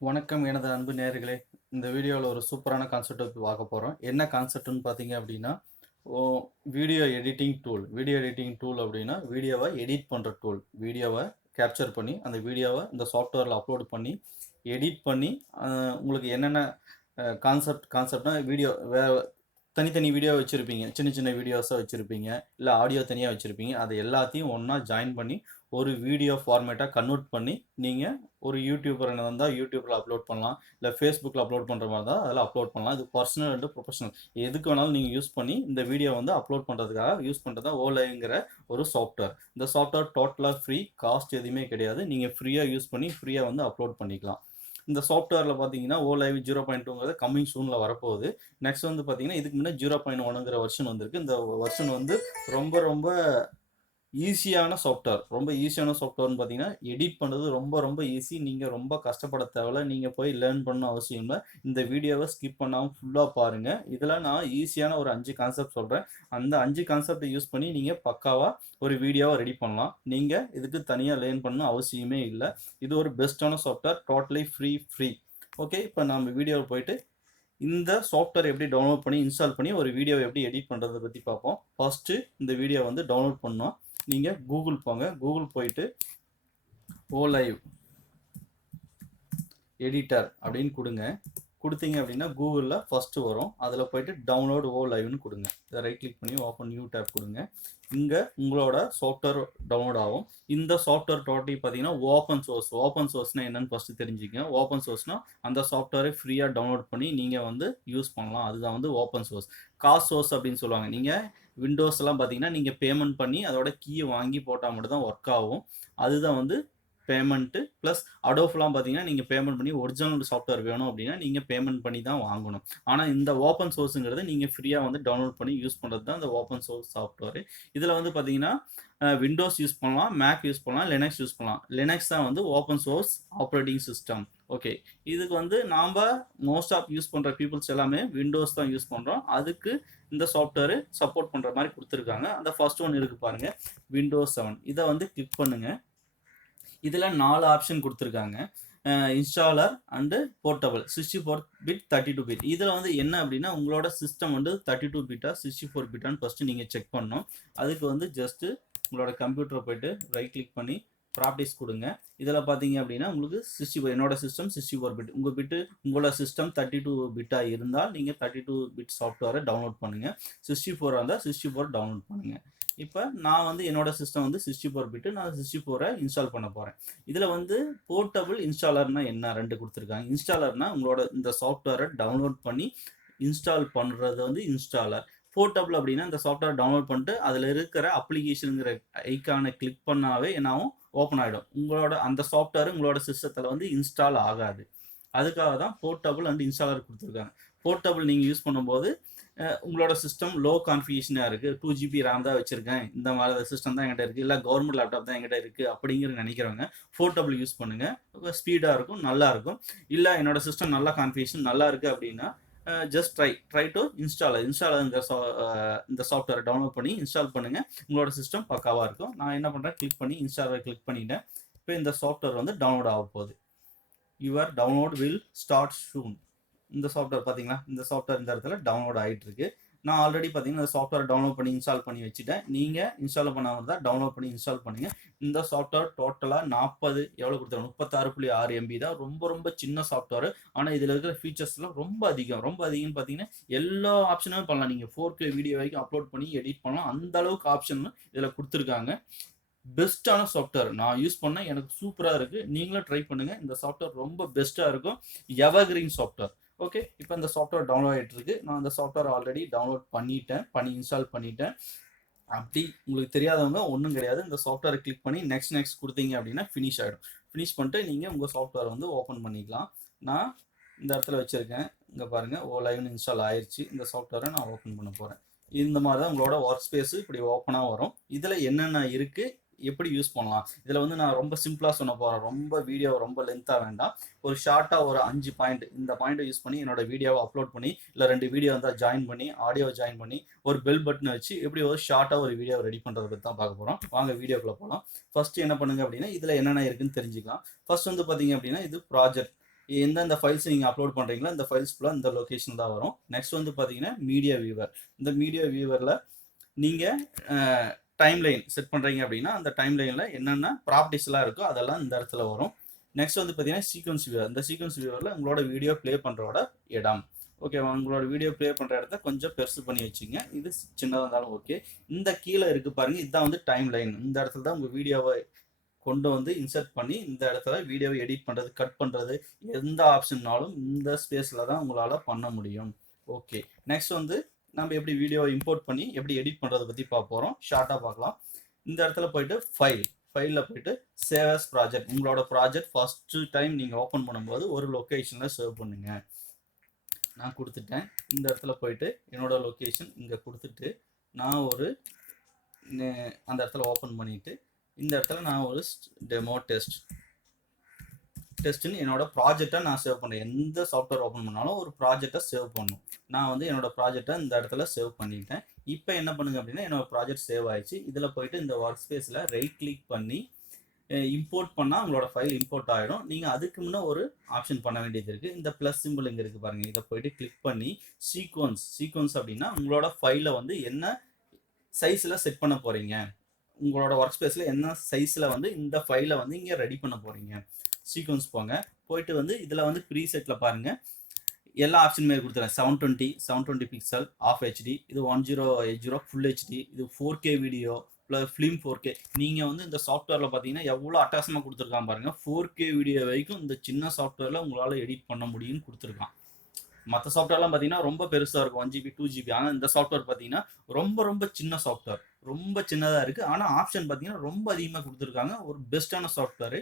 வணக்கம் எனது அன்பு நேர்களே இந்த வீடியோவில் ஒரு சூப்பரான கான்செப்ட் பார்க்க போகிறோம் என்ன கான்செப்ட்னு பார்த்தீங்க அப்படின்னா ஓ video editing tool video editing tool அப்படின்னா வீடியோவை எடிட் பண்ணுற டூல் வீடியோவை கேப்சர் பண்ணி அந்த வீடியோவை இந்த சாஃப்ட்வேரில் அப்லோட் பண்ணி எடிட் பண்ணி உங்களுக்கு என்னென்ன கான்செப்ட் கான்செப்ட்னா வீடியோ வேறு தனித்தனி வீடியோ வச்சுருப்பீங்க. சின்ன சின்ன வீடியோஸாக வச்சுருப்பீங்க. இல்லை ஆடியோ தனியாக வச்சுருப்பீங்க. அது எல்லாத்தையும் ஒன்றா ஜாயின் பண்ணி ஒரு வீடியோ ஃபார்மேட்டாக கன்வெர்ட் பண்ணி நீங்கள் ஒரு யூடியூபர் வந்தால் யூடியூப்பில் அப்லோட் பண்ணலாம். இல்லை ஃபேஸ்புக்கில் அப்லோட் பண்ணுற மாதிரி தான் அதில் அப்லோட் பண்ணலாம். இது பர்சனல் அண்ட் ப்ரொஃபஷனல் எதுக்கு வேணாலும் நீங்கள் யூஸ் பண்ணி இந்த வீடியோ வந்து அப்லோட் பண்ணுறதுக்காக யூஸ் பண்ணுறது தான் ஓலைங்கிற ஒரு சாஃப்ட்வேர் இந்த சாஃப்ட்வேர் டோட்டலாக ஃப்ரீ காஸ்ட் எதுவுமே கிடையாது. நீங்கள் ஃப்ரீயாக யூஸ் பண்ணி ஃப்ரீயாக வந்து அப்லோட் பண்ணிக்கலாம். இந்த சாஃப்ட்வேரில் பார்த்தீங்கன்னா ஓ லைவ் ஜீரோ பாயிண்ட் டூங்கிறது கம்மிங் சூனில் வரப்போகுது. நெக்ஸ்ட் வந்து பார்த்தீங்கன்னா இதுக்கு முன்னே ஜீரோ பாயிண்ட் ஒனுங்கிற வெர்ஷன் வந்திருக்கு. இந்த வெர்ஷன் வந்து ரொம்ப ரொம்ப ஈஸியான சாஃப்ட்வேர் ரொம்ப ஈஸியான சாஃப்ட்வேர்னு பார்த்தீங்கன்னா எடிட் பண்ணுறது ரொம்ப ரொம்ப ஈஸி நீங்கள் ரொம்ப கஷ்டப்பட தேவையில்ல. நீங்கள் போய் லேர்ன் பண்ணணும் அவசியம் இல்லை. இந்த வீடியோவை ஸ்கிப் பண்ணாமல் ஃபுல்லாக பாருங்கள் இதில் நான் ஈஸியான ஒரு அஞ்சு கான்செப்ட் சொல்கிறேன் அந்த அஞ்சு கான்செப்டை யூஸ் பண்ணி நீங்கள் பக்காவாக ஒரு வீடியோவை ரெடி பண்ணலாம். நீங்கள் இதுக்கு தனியாக லேர்ன் பண்ணணும் அவசியமே இல்லை. இது ஒரு பெஸ்ட்டான software totally free free okay இப்போ நம்ம வீடியோவில் போயிட்டு இந்த சாஃப்ட்வேர் எப்படி டவுன்லோட் பண்ணி இன்ஸ்டால் பண்ணி ஒரு வீடியோவை எப்படி எடிட் பண்ணுறதை பற்றி பார்ப்போம். ஃபஸ்ட்டு இந்த வீடியோ வந்து டவுன்லோட் பண்ணோம் நீங்கள் கூகுள் போங்க. கூகுள் போயிட்டு ஓ லைவ் எடிட்டர் அப்படின்னு கொடுங்க. கொடுத்தீங்க அப்படின்னா கூகுளில் ஃபஸ்ட்டு வரும். அதில் போயிட்டு டவுன்லோட் ஓ லைவ்னு கொடுங்க. இதை ரைட் கிளிக் பண்ணி ஓப்பன் நியூ டேப் கொடுங்க. இங்கே உங்களோட சாஃப்ட்வேர் டவுன்லோட் ஆகும். இந்த சாஃப்ட்வேர் டோட்டலி பார்த்தீங்கன்னா ஓப்பன் சோர்ஸ் ஓப்பன் சோர்ஸ்னால் என்னென்னு ஃபஸ்ட்டு தெரிஞ்சுக்கங்க. ஓப்பன் சோர்ஸ்னால் அந்த சாஃப்ட்வேரை ஃப்ரீயாக டவுன்லோட் பண்ணி நீங்கள் வந்து யூஸ் பண்ணலாம். அதுதான் வந்து ஓப்பன் சோர்ஸ் காஸ்ட் சோர்ஸ் அப்படின்னு சொல்லுவாங்க. நீங்கள் விண்டோஸ் எல்லாம் பார்த்தீங்கன்னா நீங்கள் பேமெண்ட் பண்ணி அதோட கீயை வாங்கி போட்டால் மட்டும் தான் ஒர்க் ஆகும். அதுதான் வந்து பேமெண்ட்டு ப்ளஸ் அடோஃப்லாம் பார்த்தீங்கன்னா நீங்கள் பேமெண்ட் பண்ணி ஒரிஜினல் சாஃப்ட்வேர் வேணும் அப்படின்னா நீங்கள் பேமெண்ட் பண்ணி தான் வாங்கணும். ஆனால் இந்த ஓப்பன் சோர்ஸுங்கிறது நீங்கள் ஃப்ரீயாக வந்து டவுன்லோட் பண்ணி யூஸ் பண்ணுறது தான் இந்த ஓப்பன் சோர்ஸ் சாஃப்ட்வேர் இதில் வந்து பார்த்தீங்கன்னா விண்டோஸ் யூஸ் பண்ணலாம் மேக் யூஸ் பண்ணலாம் லினக்ஸ் யூஸ் பண்ணலாம். லினக்ஸ் தான் வந்து open source operating system okay இதுக்கு வந்து நாம் மோஸ்ட் ஆஃப் யூஸ் பண்ணுற பீப்புள்ஸ் எல்லாமே விண்டோஸ் தான் யூஸ் பண்ணுறோம் அதுக்கு இந்த சாஃப்ட்வேரு சப்போர்ட் பண்ணுற மாதிரி கொடுத்துருக்காங்க. அந்த ஃபர்ஸ்ட் ஒன் இருக்குது பாருங்கள் விண்டோஸ் செவன் இதை வந்து கிளிக் பண்ணுங்கள் இதில் நாலு ஆப்ஷன் கொடுத்துருக்காங்க. Installer and portable sixty four bit thirty two bit இதில் வந்து என்ன அப்படின்னா உங்களோட சிஸ்டம் வந்து தேர்ட்டி டூ பிட்டா சிக்ஸ்டி ஃபோர் பிட்டான்னு ஃபஸ்ட்டு நீங்கள் செக் பண்ணணும். அதுக்கு வந்து ஜஸ்ட்டு உங்களோட கம்ப்யூட்டரை போயிட்டு ரைட் கிளிக் பண்ணி ப்ராப்பர்ட்டிஸ் கொடுங்க. இதில் பார்த்தீங்க அப்படின்னா உங்களுக்கு சிக்ஸ்டி ஃபோர் என்னோட சிஸ்டம் சிக்ஸ்டி ஃபோர் பிட் உங்கள் பிட்டு உங்களோட சிஸ்டம் தேர்ட்டி டூ பிட்டாக இருந்தால் நீங்கள் தேர்ட்டி டூ பிட் சாஃப்ட்வேரை டவுன்லோட் பண்ணுங்கள் சிக்ஸ்டி ஃபோராக இருந்தால் சிக்ஸ்டி ஃபோர் டவுன்லோட் பண்ணுங்கள் இப்போ நான் வந்து என்னோட சிஸ்டம் வந்து சிக்ஸ்டி ஃபோர் பிட்டு நான் சிக்ஸ்டி ஃபோரை இன்ஸ்டால் பண்ண போகிறேன் இதில் வந்து போர்ட்டபிள் இன்ஸ்டாலர்னா என்ன? ரெண்டு கொடுத்துருக்காங்க. இன்ஸ்டாலர்னா உங்களோட இந்த சாஃப்ட்வேரை டவுன்லோட் பண்ணி இன்ஸ்டால் பண்ணுறது வந்து இன்ஸ்டாலர் போர்ட்டபிள் அப்படின்னா இந்த சாஃப்ட்வேர் டவுன்லோட் பண்ணிட்டு அதில் இருக்கிற அப்ளிகேஷனுங்கிற ஐக்கானை கிளிக் பண்ணாவே என்னாகும்? ஓப்பன் ஆகிடும் உங்களோட அந்த சாஃப்ட்வேர் உங்களோட சிஸ்டத்தில் வந்து இன்ஸ்டால் ஆகாது. அதுக்காக தான் போர்ட்டபுள் அண்ட் இன்ஸ்டாலர் கொடுத்துருக்காங்க. போர்ட்டபுள் நீங்கள் யூஸ் பண்ணும்போது உங்களோட சிஸ்டம் லோ கான்ஃபிகேஷனாக இருக்குது டூ ஜிபி ரேம் தான் வச்சுருக்கேன். இந்த மாதிரி சிஸ்டம் தான் என்கிட்ட இருக்குது இல்லை கவர்மெண்ட் லேப்டாப் தான் என்கிட்ட இருக்குது அப்படிங்கிற நினைக்கிறவங்க போர்ட்டபுள் யூஸ் பண்ணுங்கள் ஸ்பீடாக இருக்கும் நல்லாயிருக்கும் இல்லை என்னோட சிஸ்டம் நல்லா கான்ஃபிகேஷன் நல்லா இருக்குது அப்படின்னா just try try to install install இந்த சா- இந்த சாஃப்ட்வேரை டவுன்லோட் பண்ணி இன்ஸ்டால் பண்ணுங்கள் உங்களோட சிஸ்டம் பக்காவாக இருக்கும். நான் என்ன பண்ணுறேன் கிளிக் பண்ணி இன்ஸ்டாலை கிளிக் பண்ணிட்டேன். இப்போ இந்த சாஃப்ட்வேர் வந்து டவுன்லோட் ஆக போகுது. Your download will start soon இந்த சாஃப்ட்வேர் பார்த்தீங்களா? இந்த சாஃப்ட்வேர் இந்த இடத்துல டவுன்லோட் ஆகிட்டு இருக்கு. நான் ஆல்ரெடி பார்த்தீங்கன்னா இந்த சாஃப்ட்வேர் டவுன்லோட் பண்ணி இன்ஸ்டால் பண்ணி வச்சுட்டேன். நீங்கள் இன்ஸ்டால் பண்ணாமல் இருந்தால் டவுன்லோட் பண்ணி இன்ஸ்டால் பண்ணுங்கள் இந்த சாஃப்ட்வேர் டோட்டலாக நாற்பது எவ்வளோ கொடுத்தாங்க முப்பத்தாறு புள்ளி ஆறு எம்பி தான். ரொம்ப ரொம்ப சின்ன சாஃப்ட்வேர் ஆனால் இதில் இருக்கிற ஃபீச்சர்ஸ்லாம் ரொம்ப அதிகம். ரொம்ப அதிகம்னு பார்த்தீங்கன்னா எல்லா ஆப்ஷனும் பண்ணலாம். நீங்கள் ஃபோர் கே வீடியோ வரைக்கும் அப்லோட் பண்ணி எடிட் பண்ணலாம். அந்த அளவுக்கு ஆப்ஷன் இதில் கொடுத்துருக்காங்க. பெஸ்ட்டான சாஃப்ட்வேர் நான் யூஸ் பண்ணேன். எனக்கு சூப்பராக இருக்குது நீங்களும் ட்ரை பண்ணுங்கள் இந்த சாஃப்ட்வேர் ரொம்ப பெஸ்ட்டாக இருக்கும். எவர்கிரீன் சாஃப்ட்வேர் ஓகே இப்போ இந்த சாஃப்ட்வேர் டவுன்லோட் ஆகிட்டு இருக்கு நான் அந்த சாஃப்ட்வேர் ஆல்ரெடி டவுன்லோட் பண்ணிட்டேன். பண்ணி இன்ஸ்டால் பண்ணிட்டேன். அப்படி உங்களுக்கு தெரியாதவங்க ஒன்றும் கிடையாது. இந்த சாஃப்ட்வேரை கிளிக் பண்ணி நெக்ஸ்ட் நெக்ஸ்ட் கொடுத்தீங்க அப்படின்னா ஃபினிஷ் ஆகிடும் ஃபினிஷ் பண்ணிட்டு நீங்கள் உங்கள் சாஃப்ட்வேர் வந்து ஓப்பன் பண்ணிக்கலாம். நான் இந்த இடத்துல வச்சுருக்கேன். இங்கே பாருங்கள் ஓ லைவ்னு இன்ஸ்டால் ஆயிருச்சு. இந்த சாஃப்ட்வேரை நான் ஓப்பன் பண்ண போகிறேன் இந்த மாதிரி தான் உங்களோட ஒர்க் ஸ்பேஸு இப்படி ஓப்பனாக வரும். இதில் என்னென்ன இருக்குது எப்படி யூஸ் பண்ணலாம்? இதில் வந்து நான் ரொம்ப சிம்பிளாக சொன்ன போகிறேன் ரொம்ப வீடியோ ரொம்ப லென்த்தாக வேண்டாம். ஒரு ஷார்ட்டாக ஒரு அஞ்சு பாயிண்ட் இந்த பாயிண்ட்டை யூஸ் பண்ணி என்னோட வீடியோவை அப்லோட் பண்ணி இல்லை ரெண்டு வீடியோ இருந்தால் ஜாயின் பண்ணி ஆடியோ ஜாயின் பண்ணி ஒரு பெல் பட்டனை வச்சு எப்படி ஒரு ஷார்ட்டாக ஒரு வீடியோ ரெடி பண்ணுறதை பற்றி தான் பார்க்க போகிறோம் வாங்க வீடியோக்குள்ளே போகலாம் ஃபஸ்ட்டு என்ன பண்ணுங்க அப்படின்னா இதில் என்னென்ன இருக்குன்னு தெரிஞ்சுக்கலாம். ஃபர்ஸ்ட் வந்து பார்த்தீங்க அப்படின்னா இது ப்ராஜெக்ட் எந்தெந்த ஃபைல்ஸ் நீங்கள் அப்லோட் பண்ணுறீங்களோ இந்த ஃபைல்ஸ் ஃபுல்லாக இந்த லொக்கேஷன் தான் வரும். நெக்ஸ்ட் வந்து பார்த்தீங்கன்னா மீடியா வியூவர் இந்த மீடியா வியூவரில் நீங்கள் டைம் லைன் செட் பண்ணுறீங்க அப்படின்னா அந்த டைம் லைனில் என்னென்ன ப்ராப்பர்ட்டிஸ்லாம் இருக்கோ அதெல்லாம் இந்த இடத்துல வரும். நெக்ஸ்ட் வந்து பார்த்தீங்கன்னா சீக்வன்ஸ் வியூவர் இந்த சீக்வன்ஸ் வியூவரில் உங்களோட வீடியோ ப்ளே பண்ணுறோட இடம். ஓகேவா உங்களோட வீடியோ ப்ளே பண்ணுற இடத்த கொஞ்சம் பெருசு பண்ணி வச்சுங்க. இது சின்னதாக இருந்தாலும் ஓகே இந்த கீழே இருக்குது பாருங்கள் இதுதான் வந்து டைம் லைன் இந்த இடத்துல தான் உங்கள் வீடியோவை கொண்டு வந்து இன்சர்ட் பண்ணி இந்த இடத்துல வீடியோவை எடிட் பண்ணுறது கட் பண்ணுறது எந்த ஆப்ஷன்னாலும் இந்த ஸ்பேஸில் தான் உங்களால் பண்ண முடியும். ஓகே நெக்ஸ்ட் வந்து நம்ம எப்படி வீடியோவை இம்போர்ட் பண்ணி எப்படி எடிட் பண்ணுறதை பற்றி பார்க்க போகிறோம் ஷார்ட்டாக பார்க்கலாம். இந்த இடத்துல போயிட்டு ஃபைல் ஃபைலில் போயிட்டு சேவஸ் ப்ராஜெக்ட் உங்களோட ப்ராஜெக்ட் ஃபஸ்ட்டு டைம் நீங்கள் ஓப்பன் பண்ணும்போது ஒரு லொக்கேஷனில் சேவ் பண்ணுங்கள் நான் கொடுத்துட்டேன். இந்த இடத்துல போயிட்டு என்னோடய லொக்கேஷன் இங்கே கொடுத்துட்டு நான் ஒரு நே- அந்த இடத்துல ஓப்பன் பண்ணிவிட்டு இந்த இடத்துல நான் ஒரு டெமோ டெஸ்ட் டெஸ்ட்டுன்னு என்னோட ப்ராஜெக்டை நான் சேவ் பண்ணுறேன் எந்த சாஃப்ட்வேர் ஓப்பன் பண்ணாலும் ஒரு ப்ராஜெக்டை சேவ் பண்ணும். நான் வந்து என்னோட ப்ராஜெக்டை இந்த இடத்துல சேவ் பண்ணிட்டேன். இப்போ என்ன பண்ணுங்க அப்படின்னா என்னோட ப்ராஜெக்ட் சேவ் ஆயிடுச்சு. இதில் போயிட்டு இந்த ஒர்க் ஸ்பேஸில் ரைட் கிளிக் பண்ணி இம்போர்ட் பண்ணால் உங்களோட ஃபைல் இம்போர்ட் ஆகிடும் நீங்கள் அதுக்கு முன்னே ஒரு ஆப்ஷன் பண்ண வேண்டியது இருக்குது இந்த ப்ளஸ் சிம்பிள் இங்கே இருக்குது பாருங்கள் இதை போயிட்டு கிளிக் பண்ணி சீக்வன்ஸ் சீக்வன்ஸ் அப்படின்னா உங்களோட ஃபைலை வந்து என்ன சைஸில் செட் பண்ண போகிறீங்க உங்களோட ஒர்க் ஸ்பேஸில் என்ன சைஸில் வந்து இந்த ஃபைலை வந்து இங்கே ரெடி பண்ண போகிறீங்க சீக்வன்ஸ் போங்க. போயிட்டு வந்து இதில் வந்து ப்ரீசெட்டில் பாருங்கள் எல்லா ஆப்ஷனுமே கொடுத்துறேன். Seven twenty seven twenty pixel of HD இது one zero eight zero full HD இது four K video plus film four K நீங்கள் வந்து இந்த சாஃப்ட்வேரில் பார்த்தீங்கன்னா எவ்வளோ அட்டாசமாக கொடுத்துருக்கான் பாருங்கள் ஃபோர் கே வீடியோ வரைக்கும் இந்த சின்ன சாஃப்ட்வேரில் உங்களால் எடிட் பண்ண முடியும்னு கொடுத்துருக்கான். மற்ற சாஃப்ட்வேர்லாம் பார்த்தீங்கன்னா ரொம்ப பெருசாக இருக்கும். ஒன் ஜிபி டூ ஜிபி ஆனால் இந்த சாஃப்ட்வேர் பார்த்தீங்கன்னா ரொம்ப ரொம்ப சின்ன சாஃப்ட்வேர் ரொம்ப சின்னதாக இருக்குது ஆனால் ஆப்ஷன் பார்த்தீங்கன்னா ரொம்ப அதிகமாக கொடுத்துருக்காங்க. ஒரு பெஸ்ட்டான சாஃப்ட்வேரு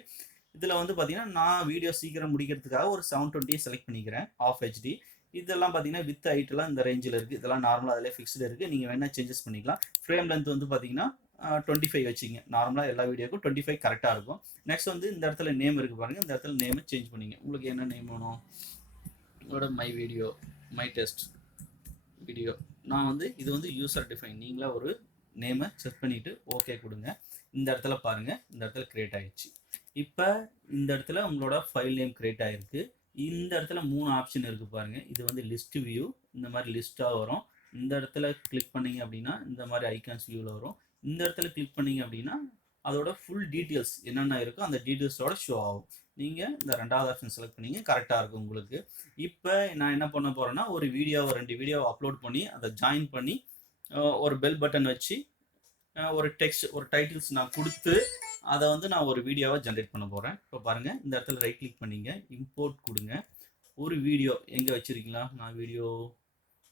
இதில் வந்து பார்த்தீங்கன்னா நான் வீடியோ சீக்கிரம் முடிக்கிறதுக்காக ஒரு செவன் டுவெண்ட்டியை செலக்ட் பண்ணிக்கிறேன். ஆஃப் ஹெச்டி இதெல்லாம் பார்த்தீங்கன்னா வித் ஹைட்லாம் இந்த ரேஞ்சில் இருக்குது இதெல்லாம் நார்மலாக அதிலே ஃபிக்ஸ்டு இருக்குது நீங்கள் வேணால் சேஞ்சஸ் பண்ணிக்கலாம். ஃப்ரேம் லென்த் வந்து பார்த்தீங்கன்னா டுவெண்ட்டி ஃபைவ் வச்சிங்க. நார்மலாக எல்லா வீடியோக்கும் டுவெண்ட்டி ஃபைவ் கரெக்டாக இருக்கும். நெக்ஸ்ட் வந்து இந்த இடத்துல நேம் இருக்குது பாருங்கள் இந்த இடத்துல நேமை சேஞ்ச் பண்ணிங்க. உங்களுக்கு என்ன நேம் வேணும்? உங்களோட my video my test video நான் வந்து இது வந்து யூசர் டிஃபைன் நீங்களாக ஒரு நேமை செட் பண்ணிவிட்டு ஓகே கொடுங்க. இந்த இடத்துல பாருங்கள் இந்த இடத்துல க்ரியேட் ஆகிடுச்சு இப்போ இந்த இடத்துல உங்களோட ஃபைல் நேம் கிரியேட் ஆகிருக்கு இந்த இடத்துல மூணு ஆப்ஷன் இருக்குது பாருங்கள் இது வந்து லிஸ்ட் வியூ இந்த மாதிரி லிஸ்ட்டாக வரும். இந்த இடத்துல கிளிக் பண்ணீங்க அப்படின்னா இந்த மாதிரி ஐக்கான்ஸ் வியூவில் வரும். இந்த இடத்துல கிளிக் பண்ணீங்க அப்படின்னா அதோட ஃபுல் டீட்டெயில்ஸ் என்னென்ன இருக்கோ அந்த டீட்டெயில்ஸோட ஷோ ஆகும். நீங்கள் இந்த ரெண்டாவது ஆப்ஷன் செலக்ட் பண்ணீங்க கரெக்டாக இருக்கும் உங்களுக்கு. இப்போ நான் என்ன பண்ண போகிறேன்னா ஒரு வீடியோவை ரெண்டு வீடியோவை அப்லோட் பண்ணி அதை ஜாயின் பண்ணி ஒரு பெல் பட்டன் வச்சு ஒரு டெக்ஸ்ட் ஒரு டைட்டில்ஸ் நான் கொடுத்து அதை வந்து நான் ஒரு வீடியோவை ஜென்ரேட் பண்ண போகிறேன் இப்போ பாருங்கள் இந்த இடத்துல ரைட் கிளிக் பண்ணிங்க இம்போர்ட் கொடுங்க. ஒரு வீடியோ எங்கே வச்சுருக்கீங்களா? நான் வீடியோ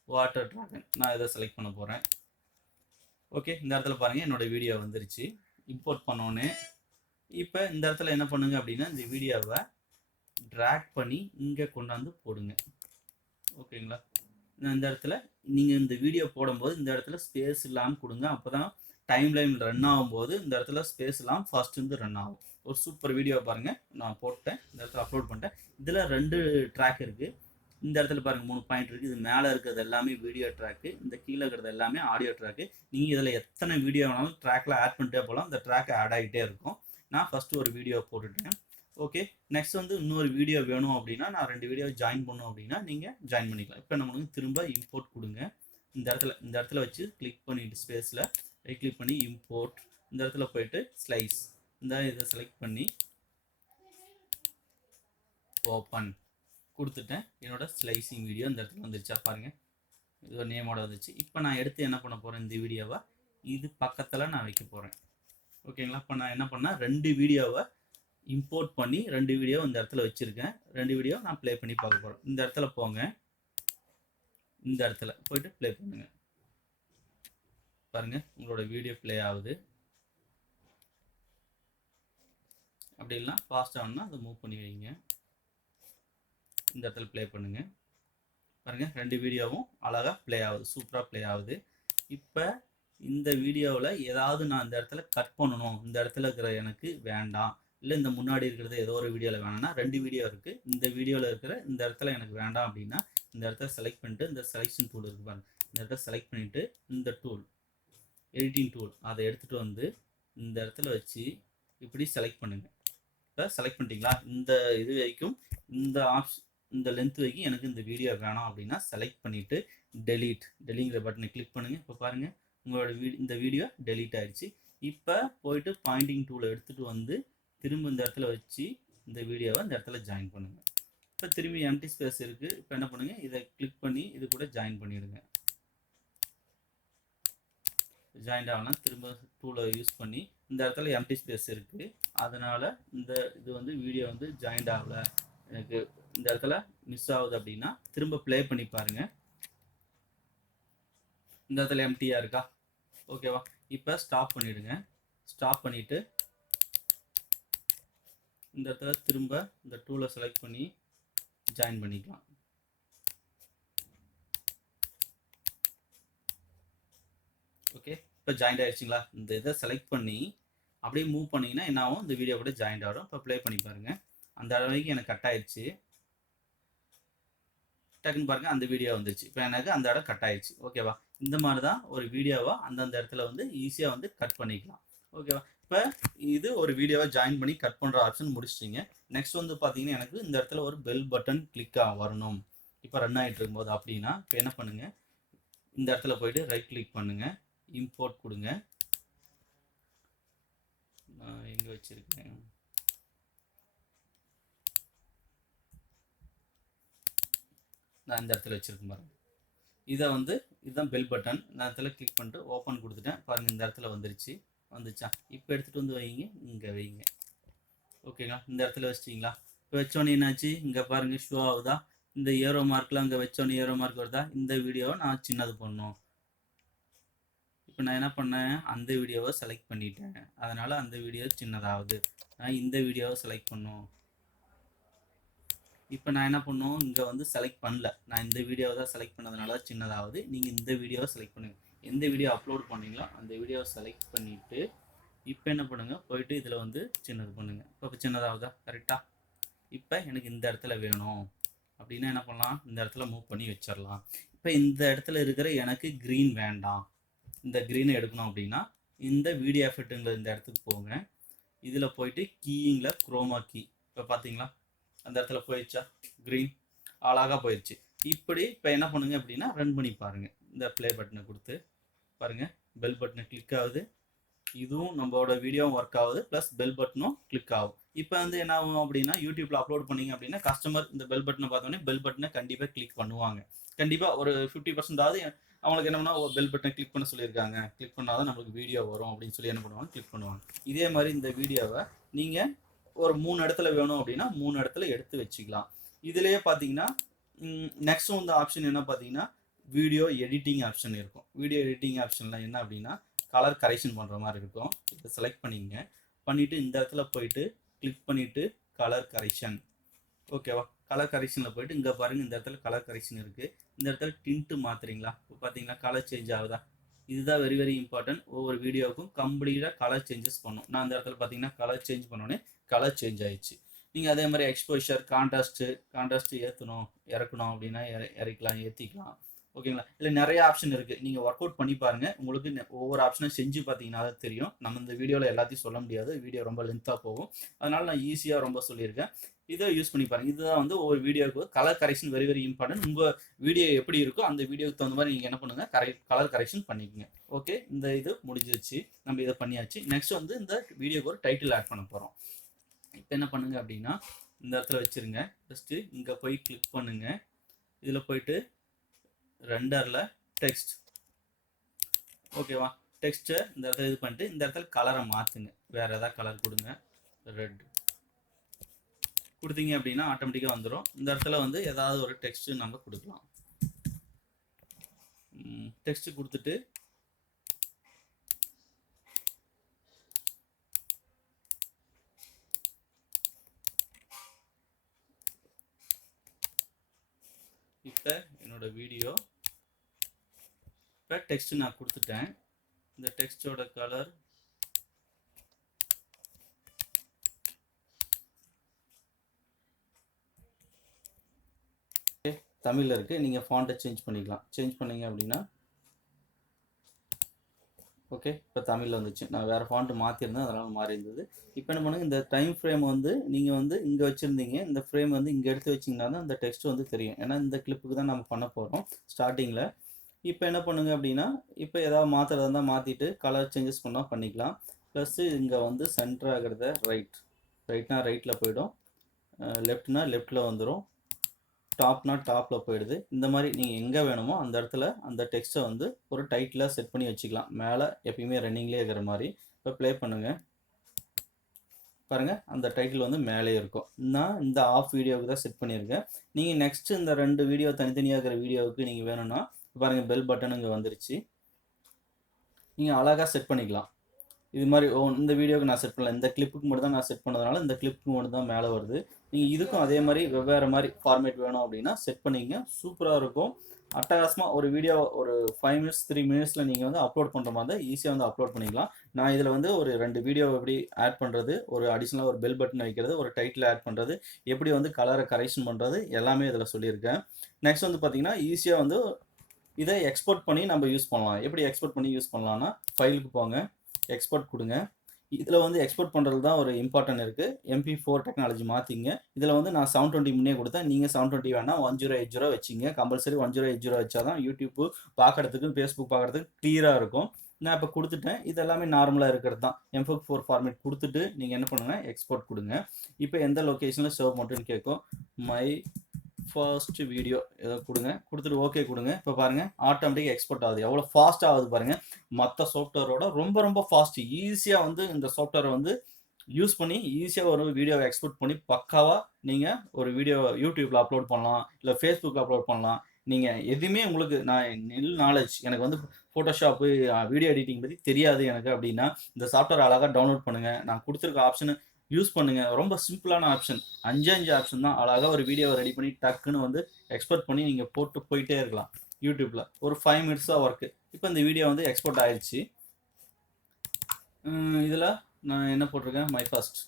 வாட்டர் ட்ராகன் நான் இதை செலக்ட் பண்ண போகிறேன் ஓகே இந்த இடத்துல பாருங்கள் என்னோட வீடியோ வந்துருச்சு. இம்போர்ட் பண்ணோன்னே இப்போ இந்த இடத்துல என்ன பண்ணுங்க அப்படின்னா இந்த வீடியோவை ட்ராக் பண்ணி இங்கே கொண்டாந்து போடுங்க. ஓகேங்களா நான் இந்த இடத்துல நீங்கள் இந்த வீடியோ போடும்போது இந்த இடத்துல ஸ்பேஸ் இல்லாமல் கொடுங்க. அப்போ தான் டைம் லைன் ரன் ஆகும்போது இந்த இடத்துல ஸ்பேஸ்லாம் ஃபர்ஸ்ட்லேருந்து வந்து ரன் ஆகும். ஒரு சூப்பர் வீடியோ பாருங்கள் நான் போட்டேன். இந்த இடத்துல அப்லோட் பண்ணிட்டேன். இதில் ரெண்டு ட்ராக் இருக்குது இந்த இடத்துல பாருங்கள் மூணு பாயிண்ட் இருக்குது இது மேலே இருக்கிறது எல்லாமே வீடியோ ட்ராக்கு இந்த கீழே இருக்கிறது எல்லாமே ஆடியோ ட்ராக்கு நீங்கள் இதில் எத்தனை வீடியோ வேணாலும் ட்ராக்கில் ஆட் பண்ணிட்டே போகலாம் இந்த ட்ராக் ஆட் ஆகிட்டே இருக்கும். நான் ஃபஸ்ட்டு ஒரு வீடியோ போட்டுட்டேன். ஓகே நெக்ஸ்ட் வந்து இன்னொரு வீடியோ வேணும் அப்படின்னா நான் ரெண்டு வீடியோ ஜாயின் பண்ணோம் அப்படின்னா நீங்கள் ஜாயின் பண்ணிக்கலாம். இப்போ நம்மளுக்கு திரும்ப இம்போர்ட் கொடுங்க. இந்த இடத்துல இந்த இடத்துல வச்சு கிளிக் பண்ணிட்டு ஸ்பேஸில் ரைட் கிளிக் பண்ணி இம்போர்ட் இந்த இடத்துல போயிட்டு ஸ்லைஸ் இந்த இதை செலக்ட் பண்ணி ஓப்பன் கொடுத்துட்டேன். என்னோட ஸ்லைசிங் வீடியோ இந்த இடத்துல வந்துருச்சா. பாருங்கள் இது நேமோட வந்துச்சு. இப்போ நான் எடுத்து என்ன பண்ண போகிறேன் இந்த வீடியோவை இது பக்கத்தில் நான் வைக்க போகிறேன் ஓகேங்களா இப்போ நான் என்ன பண்ணேன் ரெண்டு வீடியோவை இம்போர்ட் பண்ணி ரெண்டு வீடியோ இந்த இடத்துல வச்சுருக்கேன். ரெண்டு வீடியோ நான் ப்ளே பண்ணி பார்க்க போகிறேன் இந்த இடத்துல போங்க. இந்த இடத்துல போயிட்டு ப்ளே பண்ணுங்கள் பாருங்க உங்களோட வீடியோ ப்ளே ஆகுது. அப்படி இல்லைனா ஃபாஸ்ட் ஆகணும்னா அதை மூவ் பண்ணி வைங்க. இந்த இடத்துல ப்ளே பண்ணுங்க. பாருங்க ரெண்டு வீடியோவும் அழகாக ப்ளே ஆகுது சூப்பராக ப்ளே ஆகுது. இப்போ இந்த வீடியோவில் ஏதாவது நான் இந்த இடத்துல கட் பண்ணணும் இந்த இடத்துல இருக்கிற எனக்கு வேண்டாம் இல்லை இந்த முன்னாடி இருக்கிறது ஏதோ ஒரு வீடியோவில் வேணாம்னா ரெண்டு வீடியோ இருக்குது இந்த வீடியோவில் இருக்கிற இந்த இடத்துல எனக்கு வேண்டாம் அப்படின்னா இந்த இடத்துல செலக்ட் பண்ணிட்டு இந்த செலெக்ஷன் டூல் இருக்கு பாருங்க. இந்த இடத்துல செலக்ட் பண்ணிவிட்டு இந்த டூல் எடிட்டிங் டூல் அதை எடுத்துகிட்டு வந்து இந்த இடத்துல வச்சு இப்படி செலக்ட் பண்ணுங்கள் இப்போ செலக்ட் பண்ணிட்டீங்களா? இந்த இது வரைக்கும் இந்த ஆப்ஷன் இந்த லென்த் வரைக்கும் எனக்கு இந்த வீடியோ வேணாம் அப்படின்னா செலக்ட் பண்ணிவிட்டு டெலீட் டெலிங்கிற பட்டனை கிளிக் பண்ணுங்கள் இப்போ பாருங்கள் உங்களோட வீ இந்த வீடியோ டெலீட் ஆகிடுச்சு இப்போ போயிட்டு பாயிண்டிங் டூலை எடுத்துகிட்டு வந்து திரும்ப இந்த இடத்துல வச்சு இந்த வீடியோவை இந்த இடத்துல ஜாயின் பண்ணுங்கள் இப்போ திரும்பி எம்டி ஸ்பேஸ் இருக்குது இப்போ என்ன பண்ணுங்கள் இதை கிளிக் பண்ணி இது கூட ஜாயின் பண்ணிவிடுங்க ஜாயிண்ட் ஆகலாம் திரும்ப டூலை யூஸ் பண்ணி இந்த இடத்துல எம்டி ஸ்பேஸ் இருக்குது அதனால் இந்த இது வந்து வீடியோ வந்து ஜாயிண்ட் ஆகலை. எனக்கு இந்த இடத்துல மிஸ் ஆகுது அப்படின்னா திரும்ப ப்ளே பண்ணி பாருங்கள் இந்த இடத்துல எம்டியாக இருக்கா? ஓகேவா இப்போ ஸ்டாப் பண்ணிவிடுங்க ஸ்டாப் பண்ணிவிட்டு இந்த இடத்துல திரும்ப இந்த டூலை செலக்ட் பண்ணி ஜாயின் பண்ணிக்கலாம். ஓகே இப்போ ஜாயிண்ட் ஆயிடுச்சுங்களா? இந்த இதை செலக்ட் பண்ணி அப்படியே மூவ் பண்ணிங்கன்னா என்ன ஆகும்? இந்த வீடியோ கூட ஜாயிண்ட் ஆகிடும் இப்போ ப்ளே பண்ணி பாருங்கள் அந்த அளவுக்கு எனக்கு கட் ஆயிடுச்சு. டக்குன்னு பாருங்க அந்த வீடியோ வந்துச்சு இப்போ எனக்கு அந்த இடம் கட் ஆயிடுச்சு. ஓகேவா இந்த மாதிரி தான் ஒரு வீடியோவை அந்தந்த இடத்துல வந்து ஈஸியாக வந்து கட் பண்ணிக்கலாம். ஓகேவா இப்போ இது ஒரு வீடியோவை ஜாயின் பண்ணி கட் பண்ணுற ஆப்ஷன் முடிச்சிட்டிங்க. நெக்ஸ்ட் வந்து பார்த்தீங்கன்னா எனக்கு இந்த இடத்துல ஒரு பெல் பட்டன் கிளிக் வரணும். இப்போ ரன் ஆகிட்டு இருக்கும்போது அப்படின்னா இப்போ என்ன பண்ணுங்கள் இந்த இடத்துல போயிட்டு ரைட் கிளிக் பண்ணுங்கள் இம்போர்ட் கொடுங்க. நான் எங்கே வச்சுருக்கேன்? நான் இந்த இடத்துல வச்சுருக்கேன் பாருங்கள் இதை வந்து இதுதான் பெல் பட்டன் நான் இடத்துல கிளிக் பண்ணிட்டு ஓப்பன் கொடுத்துட்டேன். பாருங்கள் இந்த இடத்துல வந்துருச்சு. வந்துச்சா? இப்போ எடுத்துகிட்டு வந்து வைங்க. இங்கே வைங்க. ஓகேங்களா? இந்த இடத்துல வச்சிட்டிங்களா? இப்போ வச்சோன்னே என்னாச்சு? இங்கே பாருங்கள் ஷோ ஆகுதா? இந்த ஏரோ மார்க்லாம் அங்கே வச்சோன்னே ஏரோ மார்க் வருதா? இந்த வீடியோவை நான் சின்னது பண்ணோம் இப்போ நான் என்ன பண்ணேன்? அந்த வீடியோவை செலக்ட் பண்ணிட்டேன். அதனால் அந்த வீடியோ சின்னதாகுது நான் இந்த வீடியோவை செலக்ட் பண்ணும். இப்போ நான் என்ன பண்ணும்? இங்கே வந்து செலக்ட் பண்ணல. நான் இந்த வீடியோவை தான் செலக்ட் பண்ணதுனால சின்னதாகுது நீங்கள் இந்த வீடியோவை செலக்ட் பண்ணுங்கள் எந்த வீடியோ அப்லோட் பண்ணீங்களோ அந்த வீடியோவை செலக்ட் பண்ணிவிட்டு இப்போ என்ன பண்ணுங்கள் போயிட்டு இதில் வந்து சின்னது பண்ணுங்கள் இப்போ சின்னதாகுதா கரெக்டாக இப்போ எனக்கு இந்த இடத்துல வேணும். அப்படின்னா என்ன பண்ணலாம்? இந்த இடத்துல மூவ் பண்ணி வச்சிடலாம். இப்போ இந்த இடத்துல இருக்கிற எனக்கு க்ரீன் வேண்டாம். இந்த க்ரீனை எடுக்கணும் அப்படின்னா இந்த வீடியோ எஃபெக்ட்டுங்கிற இந்த இடத்துக்கு போங்க. இதில் போயிட்டு கீயிங்கில் குரோமா கீ இப்போ பார்த்தீங்களா அந்த இடத்துல போயிடுச்சா? க்ரீன் அழகாக போயிடுச்சு இப்படி இப்போ என்ன பண்ணுங்க அப்படின்னா ரன் பண்ணி பாருங்கள் இந்த ப்ளே பட்டனை கொடுத்து பாருங்கள் பெல் பட்டனை கிளிக் ஆகுது. இதுவும் நம்மளோட வீடியோவும் ஒர்க் ஆகுது. ப்ளஸ் பெல் பட்டனும் கிளிக் ஆகும். இப்போ வந்து என்ன ஆகும் அப்படின்னா யூடியூப்பில் அப்லோட் பண்ணீங்க அப்படின்னா கஸ்டமர் இந்த பெல் பட்டனை பார்த்தோன்னே பெல் பட்டனை கண்டிப்பாக கிளிக் பண்ணுவாங்க. கண்டிப்பாக ஒரு ஃபிஃப்டி பர்சன்டாவது அவங்களுக்கு என்ன பண்ணால் பெல் பட்டனை கிளிக் பண்ண சொல்லியிருக்காங்க. கிளிக் பண்ணால் தான் நம்மளுக்கு வீடியோ வரும் அப்படின்னு சொல்லி என்ன பண்ணுவாங்க? கிளிக் பண்ணுவாங்க. இதே மாதிரி இந்த வீடியோவை நீங்கள் ஒரு மூணு இடத்துல வேணும் அப்படின்னா மூணு இடத்துல எடுத்து வச்சுக்கலாம். இதுலேயே பார்த்தீங்கன்னா நெக்ஸ்ட் வந்து ஆப்ஷன் என்ன பார்த்தீங்கன்னா வீடியோ எடிட்டிங் ஆப்ஷன் இருக்கும். வீடியோ எடிட்டிங் ஆப்ஷனில் என்ன அப்படின்னா கலர் கரெக்ஷன் பண்ணுற மாதிரி இருக்கும். இதை செலக்ட் பண்ணிங்க பண்ணிவிட்டு இந்த இடத்துல போயிட்டு கிளிக் பண்ணிவிட்டு கலர் கரெக்ஷன் ஓகேவா கலர் கரெக்ஷனில் போயிட்டு இங்கே பாருங்கள் இந்த இடத்துல கலர் கரெக்ஷன் இருக்குது இந்த இடத்துல டின்ட்டு மாற்றுறீங்களா இப்போ பார்த்தீங்களா கலர் சேஞ்ச் ஆகுதா? இதுதான் வெரி வெரி இம்பார்ட்டன்ட் ஒவ்வொரு வீடியோவுக்கும் கம்ப்ளீட்டாக கலர் சேஞ்சஸ் பண்ணும். நான் அந்த இடத்துல பார்த்தீங்கன்னா கலர் சேஞ்ச் பண்ணோன்னே கலர் சேஞ்ச் ஆயிடுச்சு. நீங்கள் அதே மாதிரி எக்ஸ்போஷர் கான்ட்ராஸ்ட்டு கான்ட்ராஸ்ட்டு ஏற்றணும் இறக்கணும் அப்படின்னா இற இறக்கலாம் ஏற்றிக்கலாம் ஓகேங்களா இல்லை நிறைய ஆப்ஷன் இருக்குது நீங்கள் ஒர்க் அவுட் பண்ணி பாருங்கள் உங்களுக்கு ஒவ்வொரு ஆப்ஷனும் செஞ்சு பார்த்தீங்கன்னா தான் தெரியும். நம்ம இந்த வீடியோவில் எல்லாத்தையும் சொல்ல முடியாது. வீடியோ ரொம்ப லென்த்தாக போகும். அதனால் நான் ஈஸியாக ரொம்ப சொல்லியிருக்கேன். இதை யூஸ் பண்ணி பாருங்க. இதுதான் வந்து ஒவ்வொரு வீடியோவுக்கு colour correction very very important உங்கள் வீடியோ எப்படி இருக்கோ அந்த வீடியோக்கு தகுந்த மாதிரி நீங்கள் என்ன பண்ணுங்கள் கரெக்ட் கலர் கரெக்ஷன் பண்ணிக்கோங்க. ஓகே இந்த இது முடிஞ்சிருச்சு. நம்ம இதை பண்ணியாச்சு. நெக்ஸ்ட் வந்து இந்த வீடியோக்கு ஒரு டைட்டில் ஆட் பண்ண போகிறோம் இப்போ என்ன பண்ணுங்க அப்படின்னா இந்த இடத்துல வச்சிருங்க. ஃபஸ்ட்டு இங்கே போய் கிளிக் பண்ணுங்கள் இதில் போயிட்டு ரெண்டரில் டெக்ஸ்ட் ஓகேவா டெக்ஸ்ட்டை இந்த இடத்துல இது பண்ணிட்டு இந்த இடத்துல கலரை மாற்றுங்க வேறு எதாவது கலர் கொடுங்க. ரெட் கொடுத்தீங்க அப்படின்னா ஆட்டோமேட்டிக்காக வந்துடும் இந்த இடத்துல வந்து ஏதாவது ஒரு டெக்ஸ்ட் நம்ம கொடுக்கலாம். டெக்ஸ்ட் கொடுத்துட்டு இப்போ என்னோட வீடியோ இப்போ டெக்ஸ்ட் நான் கொடுத்துட்டேன். இந்த டெக்ஸ்டோட கலர் தமிழில் இருக்குது நீங்கள் ஃபாண்ட்டை சேஞ்ச் பண்ணிக்கலாம். சேஞ்ச் பண்ணீங்க அப்படின்னா ஓகே இப்போ தமிழில் வந்துச்சு. நான் வேறு ஃபாண்ட்டு மாற்றிருந்தேன் அதனால் மாறி இருந்தது இப்போ என்ன பண்ணுங்க இந்த டைம் ஃப்ரேம் வந்து நீங்கள் வந்து இங்கே வச்சுருந்தீங்க. இந்த ஃப்ரேம் வந்து இங்கே எடுத்து வச்சிங்கன்னா தான் இந்த டெக்ஸ்ட் வந்து தெரியும். ஏன்னா இந்த கிளிப்புக்கு தான் நம்ம பண்ண போகிறோம் ஸ்டார்டிங்கில் இப்போ என்ன பண்ணுங்க அப்படின்னா இப்போ ஏதாவது மாற்றுறதா இருந்தால் மாற்றிட்டு கலர் சேஞ்சஸ் பண்ணால் பண்ணிக்கலாம். ப்ளஸ்ஸு இங்கே வந்து சென்டர் ஆகிறத ரைட் ரைட்னா ரைட்டில் போயிடும். லெஃப்ட்னா லெஃப்ட்டில் வந்துடும் டாப்னா டாப்பில் போயிடுது. இந்த மாதிரி நீங்கள் எங்கே வேணுமோ அந்த இடத்துல அந்த டெக்ஸ்ட்டை வந்து ஒரு டைட்டிலாக செட் பண்ணி வச்சுக்கலாம். மேலே எப்பயுமே ரன்னிங்லேயே இருக்கிற மாதிரி. இப்போ ப்ளே பண்ணுங்கள் பாருங்கள் அந்த டைட்டில் வந்து மேலே இருக்கும். நான் இந்த ஆஃப் வீடியோவுக்கு தான் செட் பண்ணியிருக்கேன். நீங்கள் நெக்ஸ்ட்டு இந்த ரெண்டு வீடியோ தனித்தனியாக இருக்கிற வீடியோவுக்கு நீங்கள் வேணும்னா பாருங்கள் பெல் பட்டன் இங்கே வந்துருச்சு. நீங்கள் அழகாக செட் பண்ணிக்கலாம். இது மாதிரி ஓ இந்த வீடியோவுக்கு நான் செட் பண்ணல. இந்த கிளிப்புக்கு மட்டும் தான் நான் செட் பண்ணதுனால இந்த கிளிப்புக்கு மட்டும் தான் மேலே வருது. நீங்கள் இதுக்கும் அதே மாதிரி வெவ்வேறு மாதிரி ஃபார்மேட் வேணும் அப்படின்னா செட் பண்ணிங்க சூப்பராக இருக்கும். அட்டகாசமாக ஒரு வீடியோ ஒரு ஃபைவ் மினிட்ஸ் த்ரீ மினிட்ஸில் நீங்கள் வந்து அப்லோட் பண்ணுற மாதிரி தான் ஈஸியாக வந்து அப்லோட் பண்ணிக்கலாம். நான் இதில் வந்து ஒரு ரெண்டு வீடியோ எப்படி ஆட் பண்ணுறது ஒரு அடிஷ்னலாக ஒரு பெல் பட்டன் வைக்கிறது ஒரு டைட்டில் ஆட் பண்ணுறது எப்படி வந்து கலரை கரெக்ஷன் பண்ணுறது எல்லாமே இதில் சொல்லியிருக்கேன். நெக்ஸ்ட் வந்து பார்த்தீங்கன்னா ஈஸியாக வந்து இதை எக்ஸ்போர்ட் பண்ணி நம்ம யூஸ் பண்ணலாம். எப்படி எக்ஸ்போர்ட் பண்ணி யூஸ் பண்ணலாம்னா ஃபைலுக்கு போங்க எக்ஸ்போர்ட் கொடுங்க. இதில் வந்து எக்ஸ்போர்ட் பண்ணுறது தான் ஒரு இம்பார்ட்டன்ட் இருக்குது எம்பி ஃபோர் டெக்னாலஜி மாற்றிங்க இதில் வந்து நான் செவன் டுவெண்ட்டி முன்னே கொடுத்தேன். நீங்கள் செவன் டுவெண்ட்டி வேணால் ஒன் ஜீரோ எயிட் ஜீரோ வச்சிங்க. Compulsory one zero eight zero வச்சா தான் யூடியூப் பார்க்குறதுக்கு ஃபேஸ்புக் பார்க்குறதுக்கு கிளியராக இருக்கும். நான் இப்போ கொடுத்துட்டேன். இது எல்லாமே நார்மலாக இருக்கிறது தான். எம்ஃபோக் ஃபோர் ஃபார்மேட் கொடுத்துட்டு நீங்கள் என்ன பண்ணுங்கள் எக்ஸ்போர்ட் கொடுங்க. இப்போ எந்த லொக்கேஷனில் சர்வ் மட்டும்னு கேட்கும். மை ஃபர்ஸ்ட் வீடியோ ஏதோ கொடுங்க. கொடுத்துட்டு ஓகே கொடுங்க. இப்போ பாருங்கள் ஆட்டோமேட்டிக் எக்ஸ்போர்ட் ஆகுது. எவ்வளோ ஃபாஸ்ட் ஆகுது பாருங்கள் மற்ற சாஃப்ட்வேரோட ரொம்ப ரொம்ப ஃபாஸ்ட் ஈஸியாக வந்து இந்த சாஃப்ட்வேரை வந்து யூஸ் பண்ணி ஈஸியாக ஒரு வீடியோவை எக்ஸ்போர்ட் பண்ணி பக்காவாக நீங்கள் ஒரு வீடியோ யூடியூப்பில் அப்லோட் பண்ணலாம். இல்லை ஃபேஸ்புக்கில் அப்லோட் பண்ணலாம். நீங்கள் எதுவுமே உங்களுக்கு நான் நெல் நாலேஜ் எனக்கு வந்து ஃபோட்டோஷாப்பு வீடியோ எடிட்டிங் பற்றி தெரியாது எனக்கு அப்படின்னா இந்த சாஃப்ட்வேர் அழகாக டவுன்லோட் பண்ணுங்கள் நான் கொடுத்துருக்க ஆப்ஷனு யூஸ் பண்ணுங்கள் ரொம்ப சிம்பிளான ஆப்ஷன். அஞ்சு அஞ்சு ஆப்ஷன் தான். அழகாக ஒரு வீடியோவை ரெடி பண்ணி டக்குன்னு வந்து எக்ஸ்போர்ட் பண்ணி நீங்கள் போட்டு போயிட்டே இருக்கலாம். யூடியூப்பில் ஒரு ஃபைவ் மினிட்ஸாக ஒர்க்கு இப்போ இந்த வீடியோ வந்து எக்ஸ்போர்ட் ஆயிடுச்சு இதில் நான் என்ன போட்டிருக்கேன்? மை ஃபர்ஸ்ட்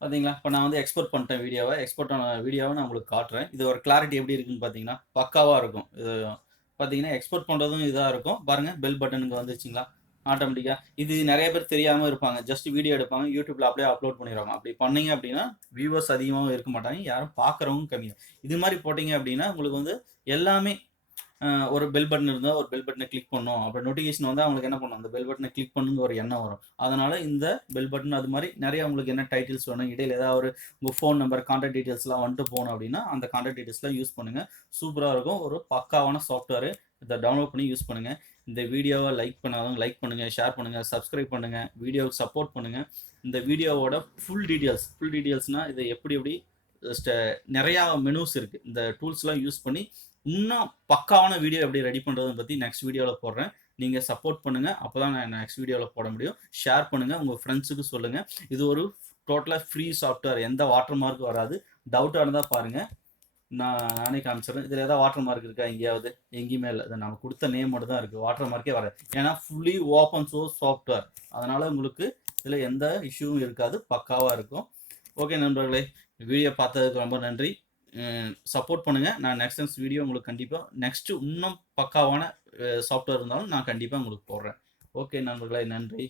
பார்த்தீங்களா இப்போ நான் வந்து எக்ஸ்போர்ட் பண்ணிட்டேன் வீடியோவை. எக்ஸ்போர்ட் ஆன வீடியோவை நான் உங்களுக்கு காட்டுறேன். இது ஒரு கிளாரிட்டி எப்படி இருக்குன்னு பார்த்தீங்கன்னா பக்காவாக இருக்கும். இது பார்த்தீங்கன்னா எக்ஸ்போர்ட் பண்ணுறதும் இதாக இருக்கும். பாருங்கள் பெல் பட்டனுக்கு வந்துச்சுங்களா ஆட்டோமேட்டிக்காக இது நிறைய பேர் தெரியாமல் இருப்பாங்க. ஜஸ்ட் வீடியோ எடுப்பாங்க. யூடியூப்பில் அப்படியே அப்லோட் பண்ணிடுவாங்க. அப்படி பண்ணீங்க அப்படின்னா வியூவர்ஸ் அதிகமாகவும் இருக்க மாட்டாங்க. யாரும் பார்க்குறவங்க கம்மியாக இது மாதிரி போட்டிங்க அப்படின்னா உங்களுக்கு வந்து எல்லாமே ஒரு பெல் பட்டன் இருந்தால் ஒரு பெல் பட்டனை கிளிக் பண்ணோம். அப்புறம் நோட்டிஃபிகேஷன் வந்து அவங்களுக்கு என்ன பண்ணும்? அந்த பெல் பட்டனை கிளிக் பண்ணுங்க ஒரு எண்ணம் வரும். அதனால் இந்த பெல் பட்டன் அது மாதிரி நிறைய உங்களுக்கு என்ன டைட்டில்ஸ் வேணும்? இடையில ஏதாவது ஒரு உங்கள் ஃபோன் நம்பர் கான்டாக்ட் டீட்டெயில்ஸ்லாம் வந்துட்டு போகணும் அப்படின்னா அந்த கான்டாக்ட் டீட்டெயில்ஸ்லாம் யூஸ் பண்ணுங்கள் சூப்பராக இருக்கும். ஒரு பக்காவான சாஃப்ட்வேர் இதை டவுன்லோட் பண்ணி யூஸ் பண்ணுங்கள் இந்த வீடியோவை லைக் பண்ணாதவங்க லைக் பண்ணுங்கள் ஷேர் பண்ணுங்கள் சப்ஸ்கிரைப் பண்ணுங்கள் வீடியோவுக்கு சப்போர்ட் பண்ணுங்கள் இந்த வீடியோவோட ஃபுல் டீட்டெயில்ஸ் ஃபுல் டீட்டெயில்ஸ்னால் இதை எப்படி எப்படி நிறையா மெனூஸ் இருக்குது இந்த டூல்ஸ்லாம் யூஸ் பண்ணி இன்னும் பக்காவான வீடியோ எப்படி ரெடி பண்ணுறதை பற்றி நெக்ஸ்ட் வீடியோவில் போடுறேன். நீங்கள் சப்போர்ட் பண்ணுங்கள் அப்போ தான் நான் நெக்ஸ்ட் வீடியோவில் போட முடியும். ஷேர் பண்ணுங்கள் உங்கள் ஃப்ரெண்ட்ஸுக்கு சொல்லுங்கள் இது ஒரு டோட்டலாக ஃப்ரீ சாஃப்ட்வேர் எந்த வாட்டர் மார்க்கும் வராது. டவுட்டாக இருந்தால் பாருங்கள் நான் நானே காமிச்சிடுறேன். இதில் ஏதாவது வாட்டர் மார்க் இருக்கா எங்கேயாவது? எங்கேயுமே இல்லை. இது நம்ம கொடுத்த நேம் மட்டும் தான் இருக்குது வாட்டர் மார்க்கே வராது. ஏன்னா ஃபுல்லி ஓப்பன் சோர்ஸ் சாஃப்ட்வேர் அதனால் உங்களுக்கு இதில் எந்த இஷ்யூவும் இருக்காது. பக்காவாக இருக்கும். ஓகே நண்பர்களே வீடியோ பார்த்ததுக்கு ரொம்ப நன்றி. சப்போர்ட் பண்ணுங்கள் நான் நெக்ஸ்ட் நெக்ஸ்ட் வீடியோ உங்களுக்கு கண்டிப்பாக நெக்ஸ்ட்டு இன்னும் பக்காவான சாஃப்ட்வேர் இருந்தாலும் நான் கண்டிப்பாக உங்களுக்கு போடுறேன். ஓகே நண்பர்களே நன்றி.